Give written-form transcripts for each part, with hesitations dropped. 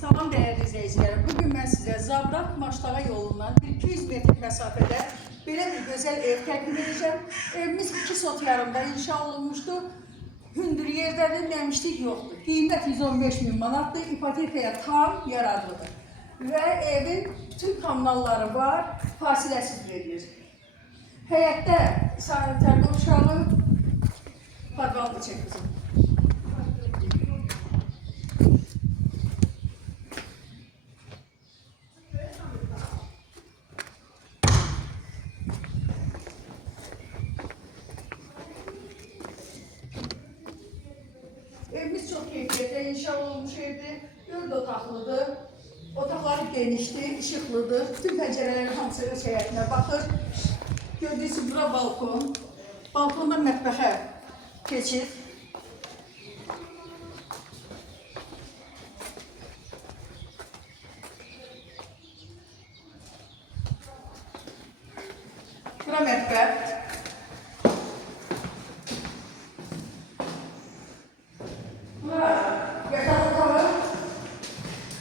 Salam değerli izleyicilerim. Bugün ben size Zabrat Maştağa yolundan 200 metr mesafede böyle bir güzel ev təqdim edeceğim. Evimiz 2 sot yarımda inşa olunmuştu. Hündür yerlerinde demiştik yoktu. Qiymət 115 min manatdır. İpotekaya tam yararlıdır. Ve evin bütün kanalları var. Fasiləsiz verilir. Həyətdə sanitar qovşağı parmağını çək kızım. Evimiz çok keyifli, inşa olmuş evdir. 4 otaqlıdır. Otaqları genişdir, ışıqlıdır. Bütün pəncərələrin hamısı öz həyətinə baxır. Gördüyünüz bura balkon. Balkondan mətbəxə keçir. Bura mətbəx.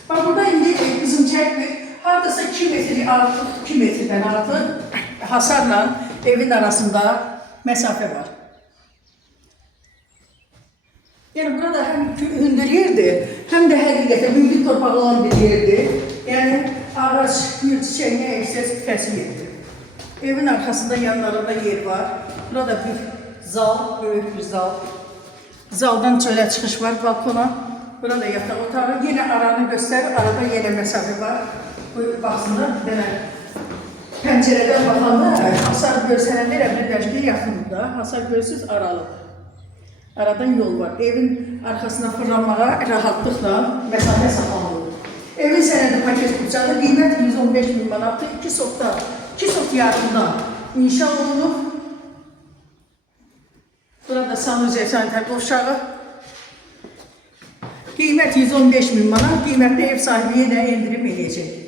Bak burada indi bizim çekmek, haradasa 2 metre artık, 2 metreden artık hasarla evin arasında mesafe var. Yani burada hem hündür yerdi, hem de həqiqətən hündür torpağı olan bir yerdi. Yani ağaç, gül, çiçek ne eksik kəsim yerdi. Evin arkasında yanlarında yer var. Burada bir zal, büyük bir zal. Zaldan çölə çıxış var balkona. Burada yataq otağı. Yine aranı gösterir. Arada yine mesafe var. Bu baksında belə pəncərədən baxanda hasar görsənəndə elə bir ki yaxındır. Hasar görsüz aralı. Aradan yol var. Evin arkasına fırlanmağa rahatlıqla mesafe saxlanılır. Evin sənədi paket bucağı qiymət 115 min manatdır. 2 sotda, 2 sot yarımda inşa olunub. Burada sanuzə sanitar qovşağı. Qiymət 115 min manat, qiymətli ev sahibi yenə endirim edəcək.